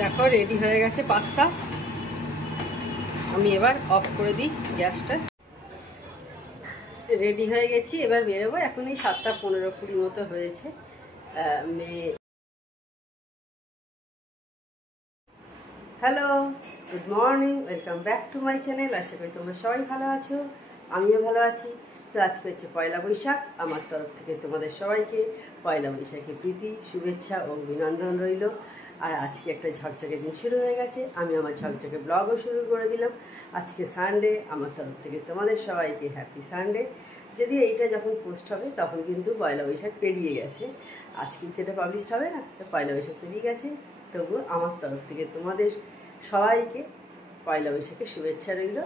দেখো রেডি হয়ে গেছে পাস্তা। আমি এবার অফ করে দিই গ্যাসটা। রেডি হয়ে গেছি, এবার বেরোবো। এখন এই 7:15-20 মতো হয়েছে। মেয়ে hello, good morning, welcome back to my channel. আশা করি তোমরা সবাই ভালো আছো, আমিও ভালো আছি। তো আজকে হচ্ছে পয়লা বৈশাখ। আমার তরফ থেকে তোমাদের সবাইকে পয়লা বৈশাখের প্রীতি, শুভেচ্ছা ও অভিনন্দন রইল। আর আজকে একটা ঝকঝকে দিন শুরু হয়ে গেছে, আমি আমার ঝকঝকে ব্লগও শুরু করে দিলাম। আজকে সানডে, আমার তরফ থেকে তোমাদের সবাইকে হ্যাপি সানডে। যদি এইটা যখন পোস্ট হবে তখন কিন্তু পয়লা বৈশাখ পেরিয়ে গেছে। আজকেই তো এটা পাবলিশ হবে না, তো পয়লা বৈশাখ পেরিয়ে গেছে। তবু আমার তরফ থেকে তোমাদের সবাইকে পয়লা বৈশাখের শুভেচ্ছা রইল।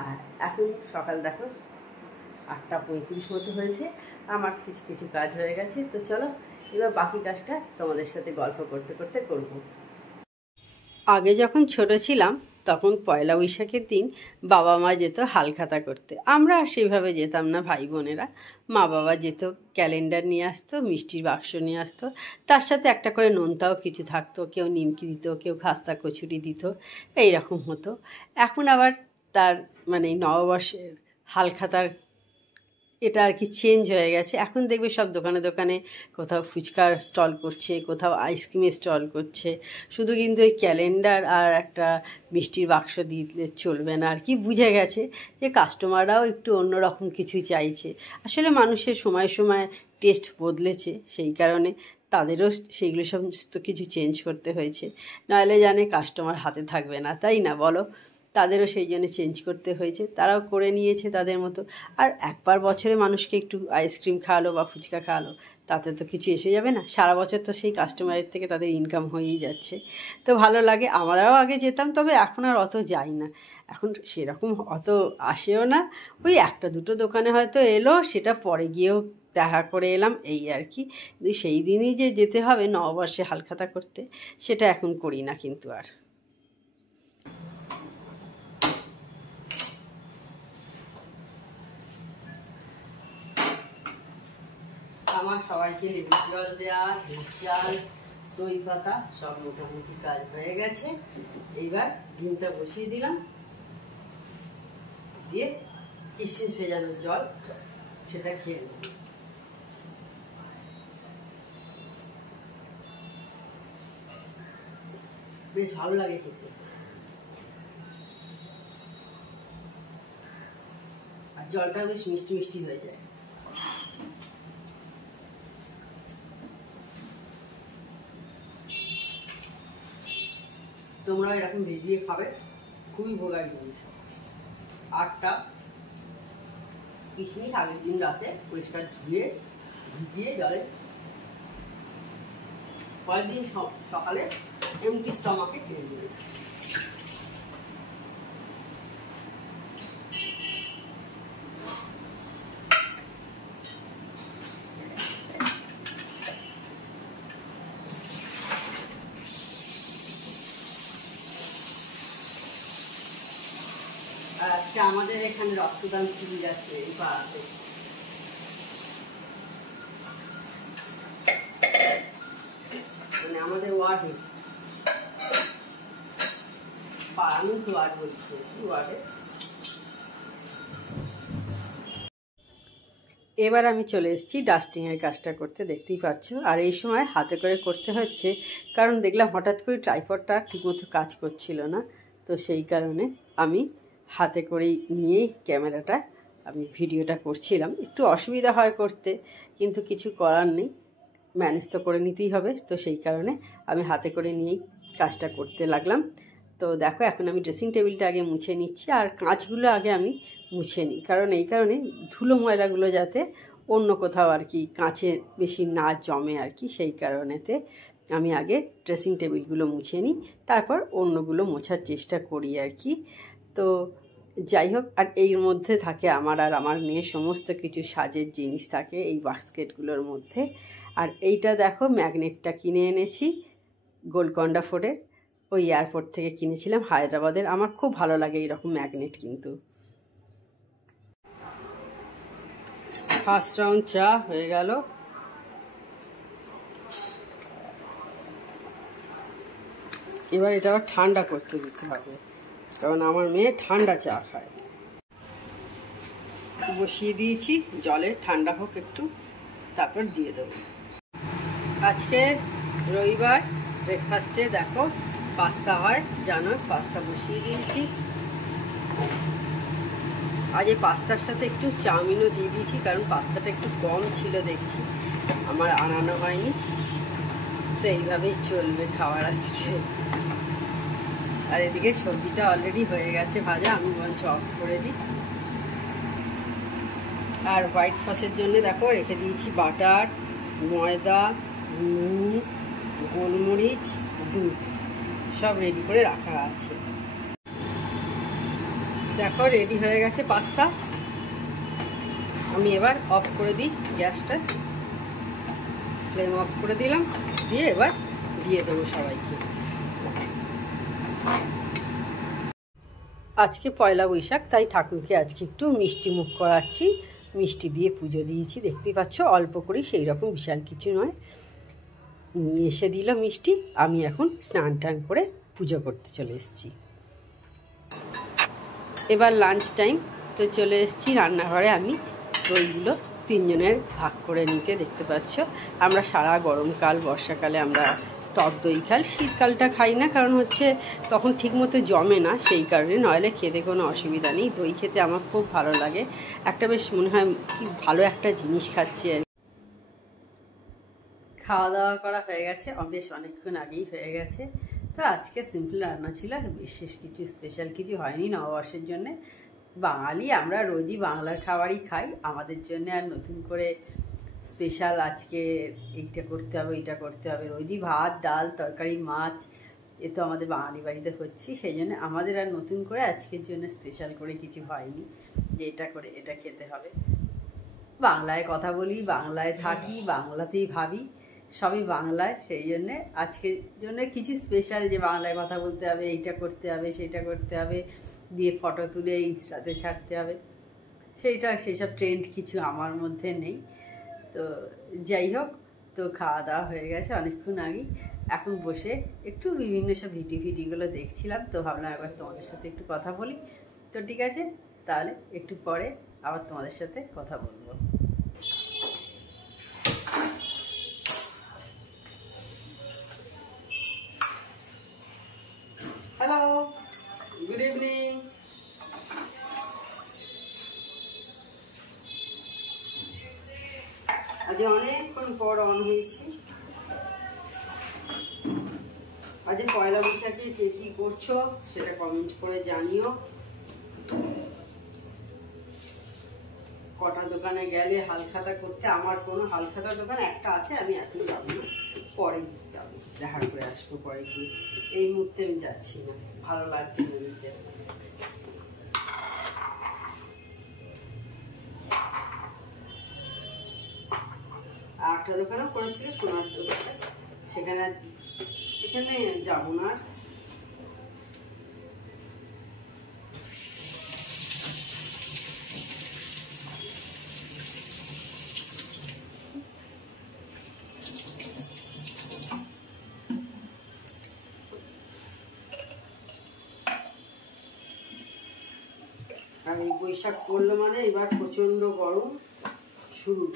আর এখন সকাল দেখো 8:35 মতো হয়েছে। আমার কিছু কিছু কাজ হয়ে গেছে, তো চলো এবার বাকি কাজটা তোমাদের সাথে গল্প করতে করতে করব। আগে যখন ছোট ছিলাম তখন পয়লা বৈশাখের দিন বাবা মা যেত হালখাতা করতে। আমরা আর সেভাবে যেতাম না, ভাই বোনেরা। মা বাবা যেত, ক্যালেন্ডার নিয়ে আসতো, মিষ্টির বাক্স নিয়ে আসতো, তার সাথে একটা করে নোনতাও কিছু থাকতো। কেউ নিমকি দিত, কেউ খাস্তা কচুরি দিত, এইরকম হতো। এখন আবার তার মানে নববর্ষের হালখাতার এটা আর কি চেঞ্জ হয়ে গেছে। এখন দেখবে সব দোকানে দোকানে কোথাও ফুচকার স্টল করছে, কোথাও আইসক্রিমের স্টল করছে। শুধু কিন্তু ওই ক্যালেন্ডার আর একটা মিষ্টির বাক্স দিলে চলবে না আর কি। বুঝে গেছে যে কাস্টমাররাও একটু অন্যরকম কিছু চাইছে। আসলে মানুষের সময় সময় টেস্ট বদলেছে, সেই কারণে তাদেরও সেইগুলো সমস্ত কিছু চেঞ্জ করতে হয়েছে। নাহলে জানে কাস্টমার হাতে থাকবে না, তাই না বলো? তাদেরও সেই জন্য চেঞ্জ করতে হয়েছে, তারাও করে নিয়েছে তাদের মতো। আর একবার বছরে মানুষকে একটু আইসক্রিম খাওয়ালো বা ফুচকা খাওয়ালো, তাতে তো কিছু এসে যাবে না। সারা বছর তো সেই কাস্টমারের থেকে তাদের ইনকাম হয়েই যাচ্ছে। তো ভালো লাগে। আমরাও আগে যেতাম, তবে এখন আর অত যাই না। এখন সেরকম অত আসেও না। ওই একটা দুটো দোকানে হয়তো এলো, সেটা পরে গিয়েও দেখা করে এলাম, এই আর কি। কিন্তু সেই দিনই যে যেতে হবে নববর্ষে হালখাতা করতে, সেটা এখন করি না কিন্তু আর। আমার সবাইকে লেবুর জল দেওয়া, দুধ চাল, দই পাতা সব মোটামুটি কাজ হয়ে গেছে। এইবার ডিমটা বসিয়ে দিলাম, দিয়ে কিশমিশ ভেজানো জল, সেটা খেয়ে নেব। বেশ ভালো লাগে খেতে। আর জলটা বেশ মিষ্টি মিষ্টি হয়ে যায়। তোমরা এরকম ভিজিয়ে খাবে, খুবই উপকারী জিনিস। আটটা কিশমিশ আগের দিন রাতে পরিষ্কার ধুয়ে ভিজিয়ে জলে, পরের দিন সকালে এমটি স্টমাকে খেয়ে দেবে। আর আজকে আমাদের এখানে রক্তদান শিবির আছে এই পাড়াতে। মানে আমাদের ওয়ার্ডে, পাড়ানুস ওয়ার্ড বলছে, ওয়ার্ডে। এবার আমি চলে এসেছি ডাস্টিংয়ের কাজটা করতে, দেখতেই পাচ্ছ। আর এই সময় হাতে করে করতে হচ্ছে, কারণ দেখলাম হঠাৎ করে ট্রাইপডটা ঠিকমতো কাজ করছিল না। তো সেই কারণে আমি হাতে করেই নিয়েই ক্যামেরাটা আমি ভিডিওটা করছিলাম। একটু অসুবিধা হয় করতে, কিন্তু কিছু করার নেই, ম্যানেজ তো করে নিতেই হবে। তো সেই কারণে আমি হাতে করে নিয়েই কাজটা করতে লাগলাম। তো দেখো এখন আমি ড্রেসিং টেবিলটা আগে মুছে নিচ্ছি, আর কাঁচগুলো আগে আমি মুছে নিই, কারণ এই কারণে ধুলো ময়লাগুলো যাতে অন্য কোথাও আর কি কাঁচে বেশি না জমে আর কি। সেই কারণেতে আমি আগে ড্রেসিং টেবিলগুলো মুছে নিই, তারপর অন্যগুলো মোছার চেষ্টা করি আর কি। তো যাই হোক, আর এর মধ্যে থাকে আমার আর আমার মেয়ের সমস্ত কিছু সাজের জিনিস থাকে এই বাস্কেটগুলোর মধ্যে। আর এইটা দেখো ম্যাগনেটটা কিনে এনেছি গোলকন্ডা ফোর্ডের, ওই এয়ারপোর্ট থেকে কিনেছিলাম হায়দ্রাবাদের। আমার খুব ভালো লাগে এইরকম ম্যাগনেট। কিন্তু ফার্স্ট রাউন্ড চা হয়ে গেল। এবার এটা আবার ঠান্ডা করতে দিতে হবে, কারণ আমার মেয়ে ঠান্ডা চা খায়। বসিয়ে দিয়েছি জলে, ঠান্ডা হোক একটু, তারপর দিয়ে দেবো। আজকে রবিবার, ব্রেকফাস্টে দেখো পাস্তা হয়, জানো, পাস্তা বসিয়ে দিয়েছি। আজ এই পাস্তার সাথে একটু চাউমিনও দিয়ে দিয়েছি, কারণ পাস্তাটা একটু কম ছিল দেখছি, আমার আনানো হয়নি। তো এইভাবেই চলবে খাওয়ার আজকে। আর এদিকে সবজিটা অলরেডি হয়ে গেছে ভাজা, আমি বরঞ্চ অফ করে দিই। আর হোয়াইট সসের জন্য দেখো রেখে দিয়েছি বাটার, ময়দা, নুন, গোলমরিচ, দুধ, সব রেডি করে রাখা আছে। দেখো রেডি হয়ে গেছে পাস্তা। আমি এবার অফ করে দিই গ্যাসটা, ফ্লেম অফ করে দিলাম, দিয়ে এবার দিয়ে দেবো সবাইকে। আজকে পয়লা বৈশাখ, তাই ঠাকুরকে আজকে একটু মিষ্টি মুখ করাচ্ছি, মিষ্টি দিয়ে পুজো দিয়েছি, দেখতেই পাচ্ছ অল্প করেই, সেই রকম বিশাল কিছু নয়। নিয়ে এসে দিল মিষ্টি, আমি এখন স্নান টান করে পুজো করতে চলে এসেছি। এবার লাঞ্চ টাইম, তো চলে এসেছি রান্নাঘরে। আমি দইগুলো তিনজনের ভাগ করে নিতে, দেখতে পাচ্ছ। আমরা সারা গরমকাল, বর্ষাকালে আমরা টক দই খাই, শীতকালটা খাই না, কারণ হচ্ছে তখন ঠিকমতো জমে না, সেই কারণে। নইলে খেতে কোনো অসুবিধা নেই, দই খেতে আমার খুব ভালো লাগে, একটা বেশ মনে হয় কি ভালো একটা জিনিস খাচ্ছি আর। খাওয়া দাওয়া করা হয়ে গেছে, বেশ অনেকক্ষণ আগেই হয়ে গেছে। তো আজকে সিম্পল রান্না ছিল, বিশেষ কিছু স্পেশাল কিছু হয়নি নববর্ষের জন্যে। বাঙালি আমরা রোজই বাংলার খাবারই খাই, আমাদের জন্য আর নতুন করে স্পেশাল আজকে এইটা করতে হবে ওইটা করতে হবে। রোজই ভাত, ডাল, তরকারি, মাছ, এ তো আমাদের বাঙালি বাড়িতে হচ্ছে, সেই জন্য আমাদের আর নতুন করে আজকের জন্য স্পেশাল করে কিছু হয়নি যে এটা করে এটা খেতে হবে। বাংলায় কথা বলি, বাংলায় থাকি, বাংলাতেই ভাবি, সবই বাংলায়, সেই জন্যে আজকের জন্য কিছু স্পেশাল যে বাংলায় কথা বলতে হবে, এইটা করতে হবে সেইটা করতে হবে, দিয়ে ফটো তুলে ইনস্টাতে ছাড়তে হবে, সেইসব ট্রেন্ড কিছু আমার মধ্যে নেই। তো যাই হোক, তো খাওয়া দাওয়া হয়ে গেছে অনেকক্ষণ আগেই, এখন বসে একটু বিভিন্ন সব ভিডিওগুলো দেখছিলাম, তো ভাবলাম একবার তোমাদের সাথে একটু কথা বলি। তো ঠিক আছে, তাহলে একটু পরে আবার তোমাদের সাথে কথা বলবো। Hello, good evening. আজ অনেকক্ষণ পর অন হয়েছি। আজ পয়লা বৈশাখে কে কি করছো সেটা কমেন্ট করে জানিও। কটা দোকানে গেলে হালখাতা করতে, আমার কোনো হালখাতা দোকান একটা আছে, আমি এখন যাবো না, পরে যাবো, দেখা করে আসবো পরে গিয়ে, এই মুহূর্তে আমি যাচ্ছি না, ভালো লাগছে না নিতে। একটা দোকানও করেছিল সোনার দোকানে, সেখানে যাবো না। আর এই বৈশাখ পড়লো মানে এবার প্রচন্ড গরম শুরু,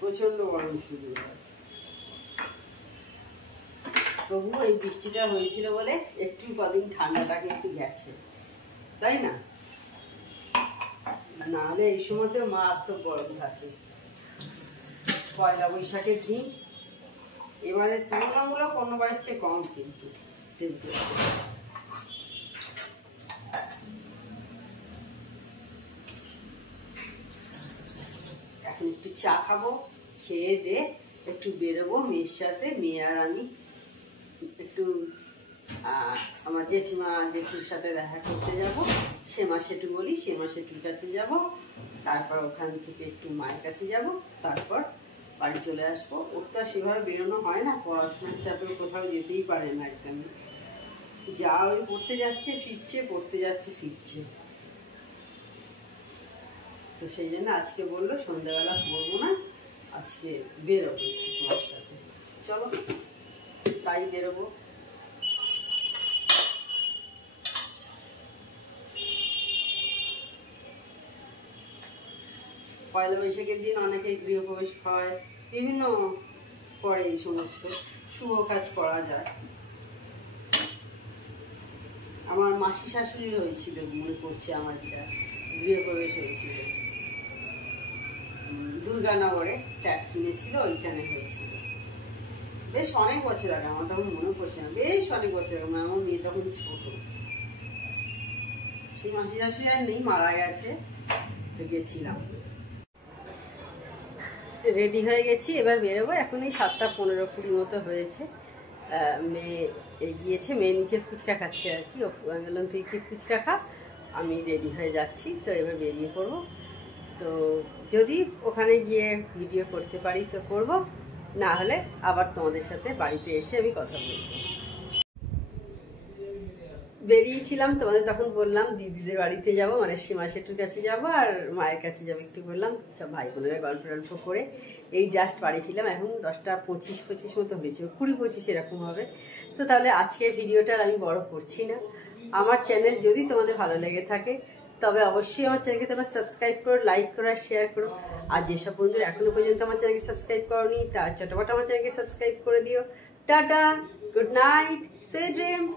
প্রচন্ড গরম শুরু হয়। তবু এই বৃষ্টিটা হয়েছিল বলে একটু কদিন ঠান্ডাটা কিন্তু গেছে, তাই না? নাহলে এই সময়তে মারাত্মক গরম থাকে। পয়লা বৈশাখের দিন এবারে তুলনামূলক অন্যবারের চেয়ে কম কিন্তু টেম্পারেচার। এখন একটু চা খাবো, খেয়ে দিয়ে একটু বেরোবো মেয়ের সাথে, মেয়ে আর আমি একটু আমার জেঠুর সাথে দেখা করতে যাব, শ্যামা সেটু বলি, শ্যামা সেটুর কাছে যাব, তারপর ওখান থেকে একটু মায়ের কাছে যাব, তারপর বাড়ি চলে আসবো। ওর তো আর সেভাবে বেরোনো হয় না, পড়াশোনার চাপে কোথাও যেতেই পারে না একদমই, যা ওই পড়তে যাচ্ছে ফিরছে, পড়তে যাচ্ছে ফিরছে। তো সেই জন্য আজকে বললো সন্ধ্যাবেলা পড়বো না, আজকে বেরোবো তোমার সাথে, চলো তাই বেরোবো। পয়লা বৈশাখের দিন অনেকে গৃহপ্রবেশ হয়, বিভিন্ন পরে এই সমস্ত শুভ কাজ করা যায়। আমার মাসি শাশুড়ি হয়েছিল, মনে পড়ছে আমার, যা গৃহপ্রবেশ হয়েছিল দুর্গানগরে, ফ্ল্যাট কিনেছিল, ওইখানে হয়েছিল বেশ অনেক বছর আগে। আমার তখন মনে পড়ছে না, বেশ অনেক বছর আগে, আমার মেয়ে তখন ছোট। সেই মাসি শাশুড়ি আর নেই, মারা গেছে, তো গেছিলাম। রেডি হয়ে গেছি, এবার বেরোবো। এখন এই 7:15-20 মতো হয়েছে। মেয়ে গিয়েছে, মেয়ে নিচে ফুচকা খাচ্ছে আর কি। আমি বললাম তুই কি ফুচকা খা, আমি রেডি হয়ে যাচ্ছি, তো এবার বেরিয়ে পড়বো। তো যদি ওখানে গিয়ে ভিডিও করতে পারি তো করব, না হলে আবার তোমাদের সাথে বাড়িতে এসে আমি কথা বলবো। বেরিয়েছিলাম, তোমাদের তখন বললাম দিদিদের বাড়িতে যাব, মানে সীমা সেতুর কাছে যাব আর মায়ের কাছে যাবো। একটু বললাম সব ভাই বোনেরা গল্প টল্প করে এই জাস্ট বাড়ি ফিরলাম। এখন 10:25 মতো হয়েছে, 20-25 এরকম হবে। তো তাহলে আজকের ভিডিওটার আমি বড় করছি না। আমার চ্যানেল যদি তোমাদের ভালো লেগে থাকে তবে অবশ্যই আমার চ্যানেলকে তোমরা সাবস্ক্রাইব করো, লাইক করো আর শেয়ার করো। আর যেসব বন্ধুরা এখনো পর্যন্ত আমার চ্যানেলকে সাবস্ক্রাইব করোনি, তার চটপট আমার চ্যানেলকে সাবস্ক্রাইব করে দিও। Tata, good night, sweet dreams.